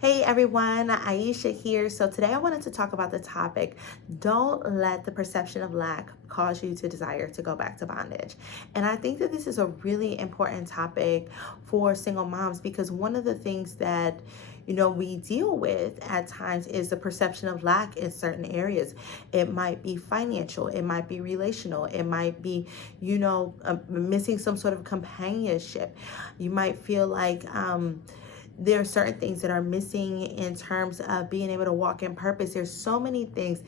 Hey everyone, Aisha here. So today I wanted to talk about the topic, don't let the perception of lack cause you to desire to go back to bondage. And I think that this is a really important topic for single moms because one of the things that we deal with at times is the perception of lack in certain areas. It might be financial, it might be relational, it might be, missing some sort of companionship. You might feel like, there are certain things that are missing in terms of being able to walk in purpose. There's so many things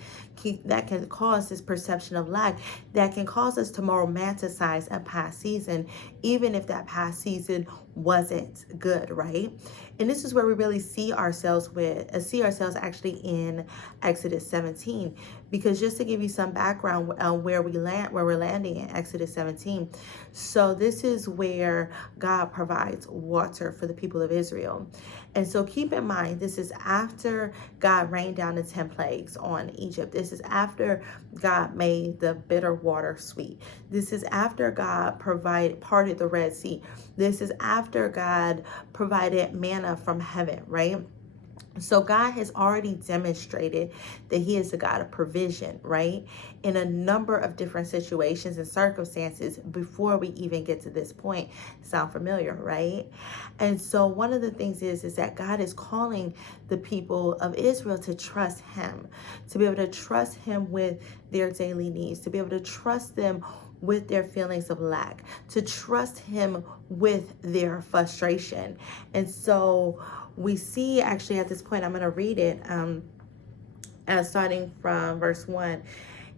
that can cause this perception of lack, that can cause us to romanticize a past season, even if that past season wasn't good, right? And this is where we really see ourselves actually in Exodus 17. Because just to give you some background on where we're landing in Exodus 17. So this is where God provides water for the people of Israel. And so keep in mind, this is after God rained down the 10 plagues on Egypt. This is after God made the bitter water sweet. This is after God parted the Red Sea. This is after God provided manna from heaven, right? So God has already demonstrated that he is a God of provision, right? In a number of different situations and circumstances before we even get to this point. Sound familiar, right? And so one of the things is that God is calling the people of Israel to trust him, to be able to trust him with their daily needs, to be able to trust them with their feelings of lack, to trust him with their frustration. And so we see actually at this point, I'm going to read it starting from verse 1.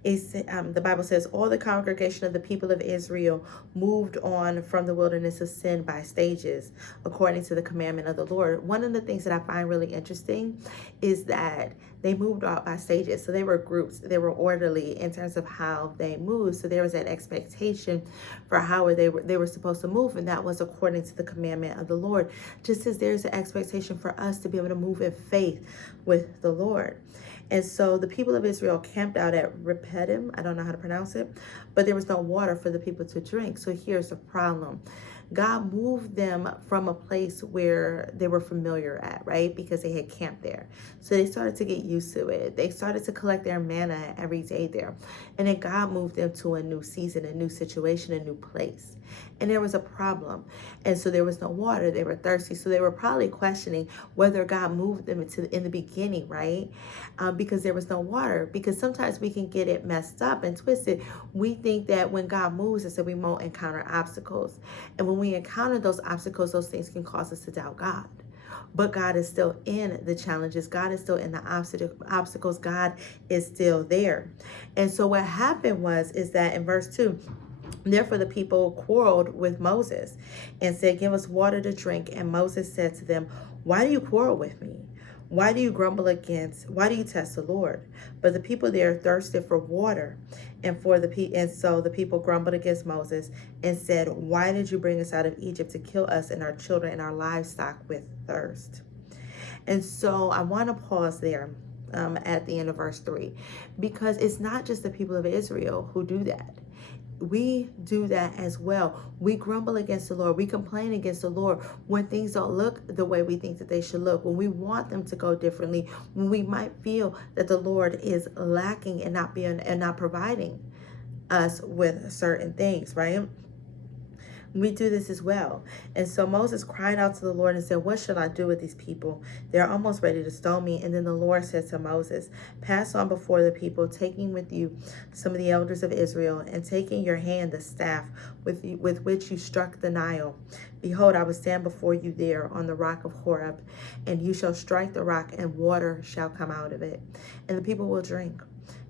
The Bible says, all the congregation of the people of Israel moved on from the wilderness of sin by stages, according to the commandment of the Lord. One of the things that I find really interesting is that they moved out by stages. So they were groups, they were orderly in terms of how they moved. So there was an expectation for how they were supposed to move, and that was according to the commandment of the Lord. Just as there's an expectation for us to be able to move in faith with the Lord. And so the people of Israel camped out at Rephidim. I don't know how to pronounce it, but there was no water for the people to drink. So here's the problem. God moved them from a place where they were familiar at, right? Because they had camped there. So they started to get used to it. They started to collect their manna every day there. And then God moved them to a new season, a new situation, a new place. And there was a problem. And so there was no water. They were thirsty. So they were probably questioning whether God moved them in the beginning, right? Because there was no water. Because sometimes we can get it messed up and twisted. We think that when God moves us, that we won't encounter obstacles. And when we encounter those obstacles, those things can cause us to doubt God. But God is still in the challenges. God is still in the obstacles. God is still there. And so what happened is that in verse 2, therefore the people quarreled with Moses and said, give us water to drink. And Moses said to them, why do you quarrel with me? Why do you test the Lord? But the people there thirsted for water, and so the people grumbled against Moses and said, why did you bring us out of Egypt to kill us and our children and our livestock with thirst? And so I want to pause there at the end of verse 3, because it's not just the people of Israel who do that. We do that as well. We grumble against the Lord. We complain against the Lord when things don't look the way we think that they should look, when we want them to go differently, when we might feel that the Lord is lacking and not providing us with certain things, right? We do this as well. And so Moses cried out to the Lord and said, what shall I do with these people? They're almost ready to stone me. And then the Lord said to Moses, pass on before the people, taking with you some of the elders of Israel, and taking your hand the staff with which you struck the Nile. Behold, I will stand before you there on the rock of Horeb, and you shall strike the rock, and water shall come out of it, and the people will drink.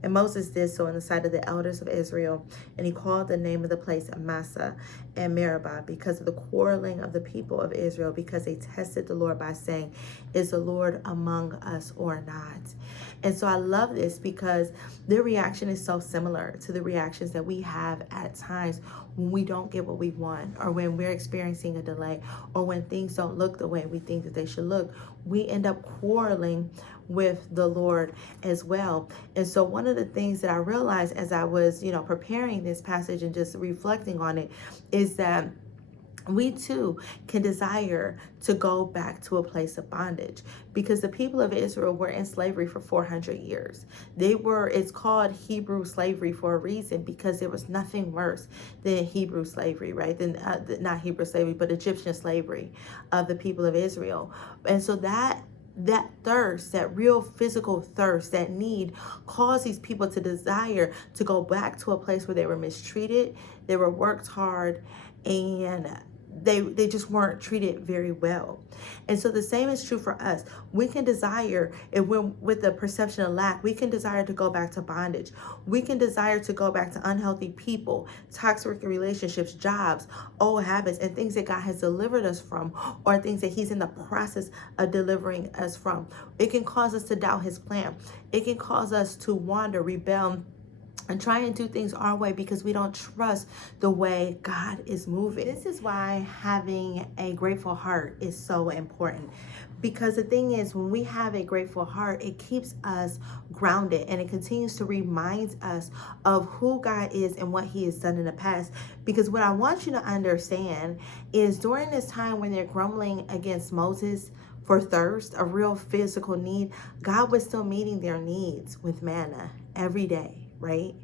And Moses did so in the sight of the elders of Israel, and he called the name of the place Massah and Meribah, because of the quarreling of the people of Israel, because they tested the Lord by saying, is the Lord among us or not? And so I love this because their reaction is so similar to the reactions that we have at times when we don't get what we want, or when we're experiencing a delay, or when things don't look the way we think that they should look. We end up quarreling with the Lord as well. And so one of the things that I realized as I was, preparing this passage and just reflecting on it, is that we too can desire to go back to a place of bondage, because the people of Israel were in slavery for 400 years. It's called Hebrew slavery for a reason, because there was nothing worse than Hebrew slavery, right? Not Hebrew slavery, but Egyptian slavery of the people of Israel. And so that thirst, that real physical thirst, that need, caused these people to desire to go back to a place where they were mistreated, they were worked hard, and they just weren't treated very well. And so the same is true for us. We can desire, if we're with the perception of lack, we can desire to go back to bondage. We can desire to go back to unhealthy people, toxic relationships, jobs, old habits, and things that God has delivered us from, or things that he's in the process of delivering us from. It can cause us to doubt his plan. It can cause us to wander, rebel, and try and do things our way, because we don't trust the way God is moving. This is why having a grateful heart is so important. Because the thing is, when we have a grateful heart, it keeps us grounded, and it continues to remind us of who God is and what he has done in the past. Because what I want you to understand is, during this time when they're grumbling against Moses for thirst, a real physical need, God was still meeting their needs with manna every day. Right?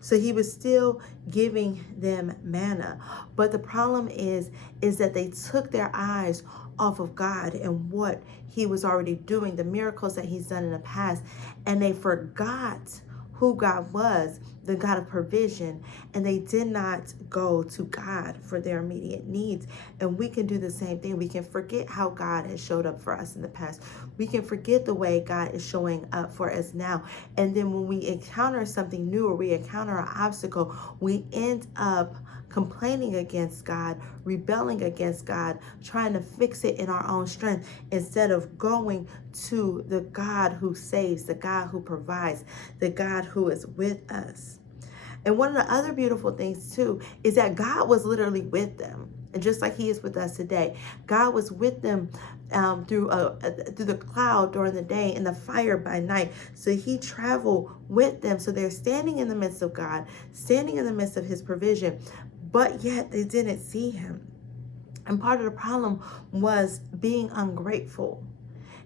So he was still giving them manna. But the problem is that they took their eyes off of God and what he was already doing, the miracles that he's done in the past, and they forgot who God was, the God of provision, and they did not go to God for their immediate needs. And we can do the same thing. We can forget how God has showed up for us in the past. We can forget the way God is showing up for us now. And then when we encounter something new, or we encounter an obstacle, we end up complaining against God, rebelling against God, trying to fix it in our own strength, instead of going to the God who saves, the God who provides, the God who is with us. And one of the other beautiful things too is that God was literally with them. And just like he is with us today, God was with them through the cloud during the day and the fire by night. So he traveled with them. So they're standing in the midst of God, standing in the midst of his provision, but yet they didn't see him. And part of the problem was being ungrateful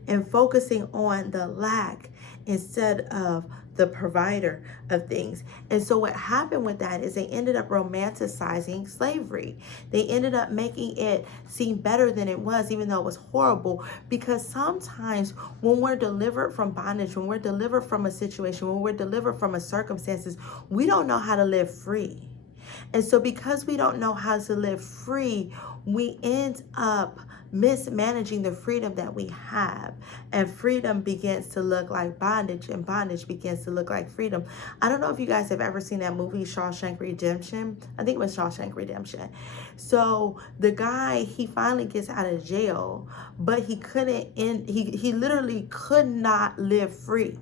and focusing on the lack instead of the provider of things. And so what happened with that is they ended up romanticizing slavery. They ended up making it seem better than it was, even though it was horrible. Because sometimes when we're delivered from bondage, when we're delivered from a situation, when we're delivered from a circumstances, we don't know how to live free. And so because we don't know how to live free, we end up mismanaging the freedom that we have. And freedom begins to look like bondage, and bondage begins to look like freedom. I don't know if you guys have ever seen that movie, Shawshank Redemption. I think it was Shawshank Redemption. So the guy, he finally gets out of jail, but he literally could not live free.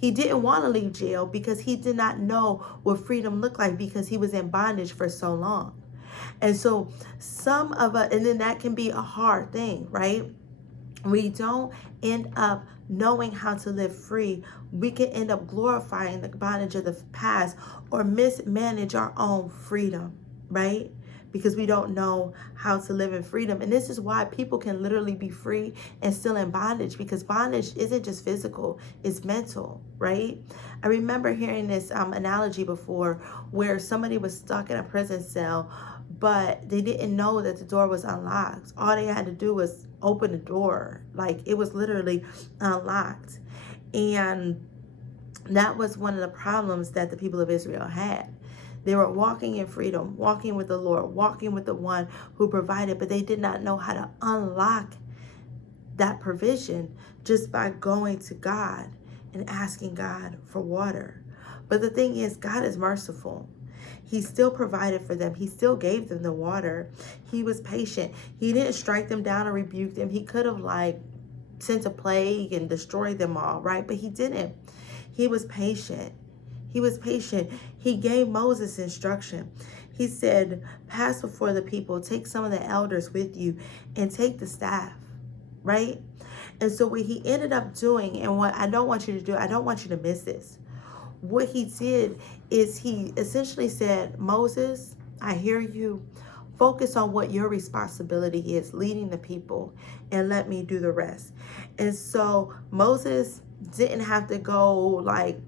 He didn't want to leave jail because he did not know what freedom looked like, because he was in bondage for so long. And so some of us, and then that can be a hard thing, right? We don't end up knowing how to live free. We can end up glorifying the bondage of the past, or mismanage our own freedom, right? Because we don't know how to live in freedom. And this is why people can literally be free and still in bondage, because bondage isn't just physical, it's mental, right? I remember hearing this analogy before, where somebody was stuck in a prison cell, but they didn't know that the door was unlocked. All they had to do was open the door. Like, it was literally unlocked. And that was one of the problems that the people of Israel had. They were walking in freedom, walking with the Lord, walking with the one who provided, but they did not know how to unlock that provision just by going to God and asking God for water. But the thing is, God is merciful. He still provided for them. He still gave them the water. He was patient. He didn't strike them down or rebuke them. He could have sent a plague and destroyed them all, right? But he didn't. He was patient. He was patient. He gave Moses instruction. He said, pass before the people, take some of the elders with you, and take the staff, right? And so what he ended up doing, and what I don't want you to do, I don't want you to miss this. What he did is he essentially said, Moses, I hear you, Focus on what your responsibility is, leading the people, and let me do the rest. And so Moses didn't have to go like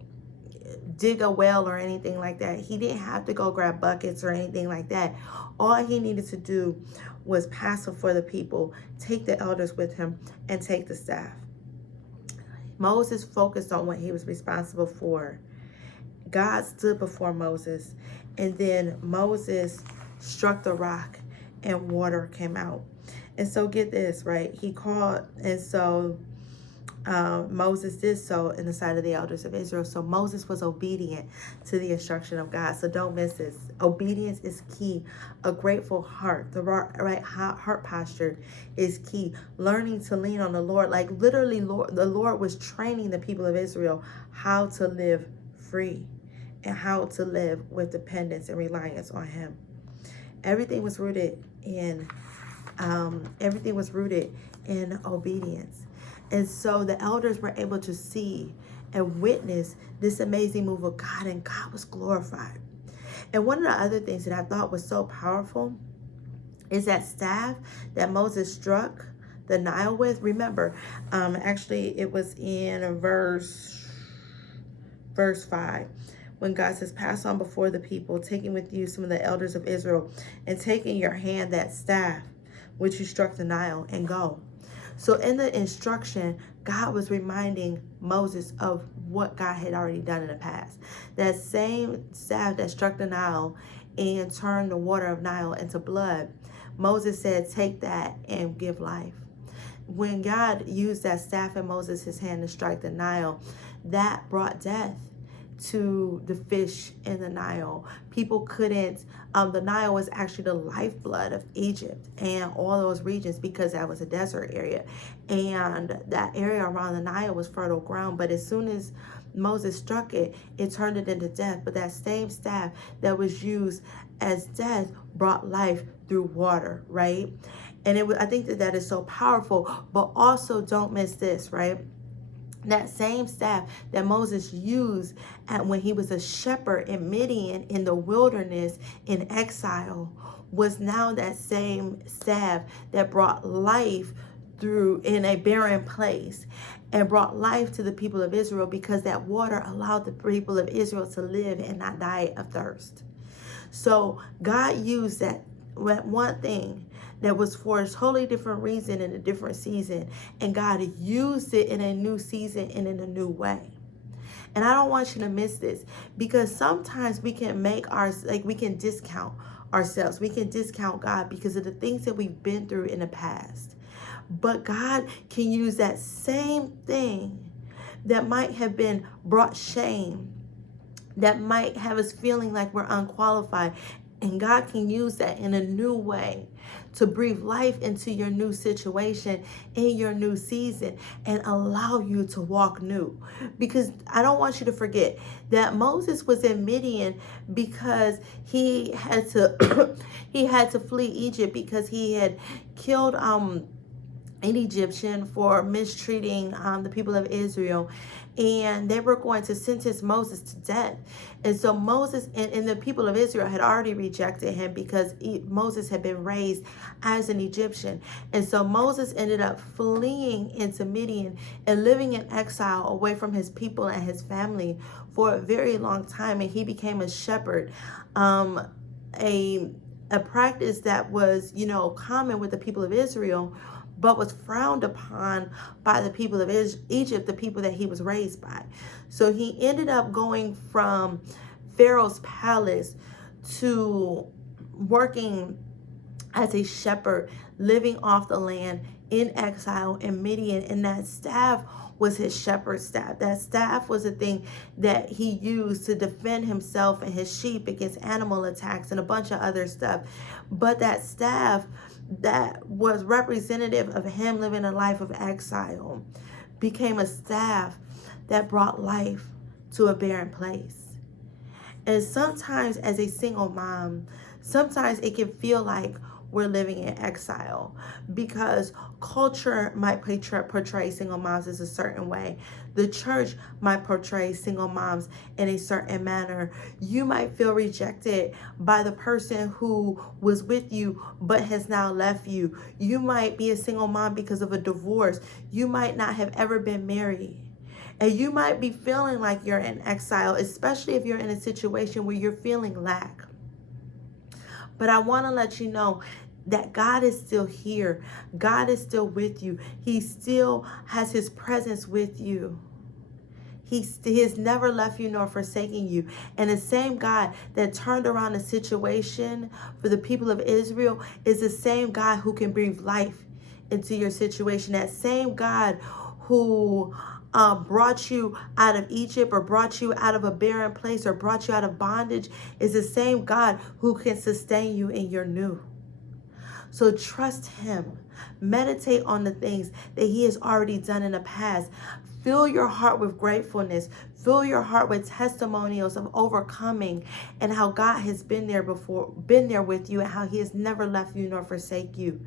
dig a well or anything like that. He didn't have to go grab buckets or anything like that. All he needed to do was pass before the people, take the elders with him, and take the staff. Moses focused on what he was responsible for. God stood before Moses, and then Moses struck the rock and water came out. And so get this, right? He called, and so Moses did so in the sight of the elders of Israel. So Moses was obedient to the instruction of God. So don't miss this. Obedience is key. A grateful heart, the right heart posture is key. Learning to lean on the Lord. Like literally, the Lord was training the people of Israel how to live free and how to live with dependence and reliance on Him. Everything was rooted in obedience. And so the elders were able to see and witness this amazing move of God, and God was glorified. And one of the other things that I thought was so powerful is that staff that Moses struck the Nile with. Remember, actually it was in verse 5. When God says, pass on before the people, taking with you some of the elders of Israel, and taking your hand that staff which you struck the Nile, and go. So in the instruction, God was reminding Moses of what God had already done in the past. That same staff that struck the Nile and turned the water of Nile into blood, Moses said, take that and give life. When God used that staff in Moses' hand to strike the Nile, that brought death to the fish in the Nile. People couldn't, the Nile was actually the lifeblood of Egypt and all those regions, because that was a desert area. And that area around the Nile was fertile ground. But as soon as Moses struck it, it turned it into death. But that same staff that was used as death brought life through water, right? And I think that is so powerful. But also don't miss this, right? That same staff that Moses used when he was a shepherd in Midian in the wilderness in exile was now that same staff that brought life through in a barren place and brought life to the people of Israel, because that water allowed the people of Israel to live and not die of thirst. So God used that one thing that was for a totally different reason in a different season, and God used it in a new season and in a new way. And I don't want you to miss this, because sometimes we can we can discount ourselves. We can discount God because of the things that we've been through in the past. But God can use that same thing that might have been brought shame, that might have us feeling like we're unqualified, and God can use that in a new way to breathe life into your new situation, in your new season, and allow you to walk new. Because I don't want you to forget that Moses was in Midian because he had to he had to flee Egypt because he had killed an Egyptian for mistreating the people of Israel, and they were going to sentence Moses to death. And so Moses and the people of Israel had already rejected him because Moses had been raised as an Egyptian. And so Moses ended up fleeing into Midian and living in exile away from his people and his family for a very long time. And he became a shepherd, a practice that was, common with the people of Israel, but was frowned upon by the people of Egypt, the people that he was raised by. So he ended up going from Pharaoh's palace to working as a shepherd, living off the land in exile in Midian. And that staff was his shepherd staff. That staff was a thing that he used to defend himself and his sheep against animal attacks and a bunch of other stuff. But that staff that was representative of him living a life of exile became a staff that brought life to a barren place. And sometimes as a single mom, sometimes it can feel like we're living in exile, because culture might portray single moms as a certain way. The church might portray single moms in a certain manner. You might feel rejected by the person who was with you but has now left you. You might be a single mom because of a divorce. You might not have ever been married. And you might be feeling like you're in exile, especially if you're in a situation where you're feeling lack. But I want to let you know that God is still here. God is still with you. He still has his presence with you. He has never left you nor forsaken you. And the same God that turned around the situation for the people of Israel is the same God who can breathe life into your situation. That same God who brought you out of Egypt, or brought you out of a barren place, or brought you out of bondage, is the same God who can sustain you in your new. So trust him. Meditate on the things that he has already done in the past. Fill your heart with gratefulness. Fill your heart with testimonials of overcoming, and how God has been there before, been there with you, and how he has never left you nor forsake you.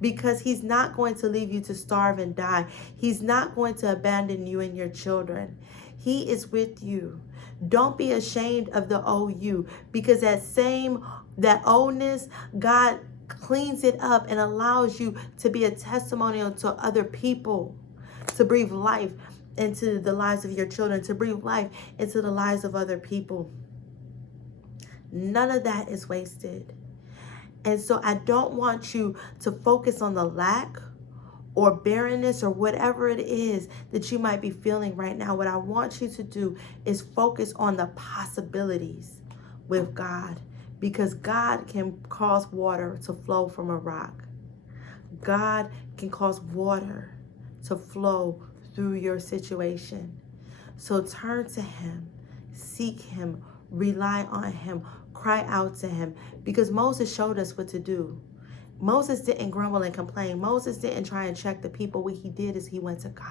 Because he's not going to leave you to starve and die. He's not going to abandon you and your children. He is with you. Don't be ashamed of the OU, because that oldness, God cleans it up and allows you to be a testimonial to other people, to breathe life into the lives of your children, to breathe life into the lives of other people. None of that is wasted. And so I don't want you to focus on the lack or barrenness or whatever it is that you might be feeling right now. What I want you to do is focus on the possibilities with God, because God can cause water to flow from a rock. God can cause water to flow through your situation. So turn to him, seek him, rely on him, cry out to him, because Moses showed us what to do. Moses didn't grumble and complain. Moses didn't try and check the people. What he did is he went to God.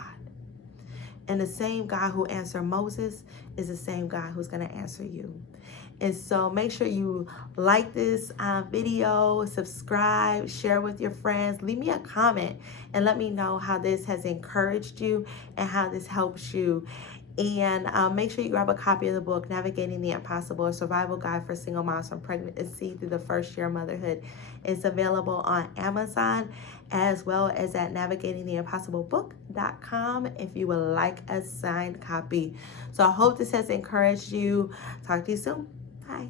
And the same God who answered Moses is the same God who's going to answer you. And so make sure you like this video, subscribe, share with your friends, leave me a comment, and let me know how this has encouraged you and how this helps you. And make sure you grab a copy of the book, Navigating the Impossible, a survival guide for single moms from pregnancy through the first year of motherhood. It's available on Amazon, as well as at navigatingtheimpossiblebook.com if you would like a signed copy. So I hope this has encouraged you. Talk to you soon. Bye.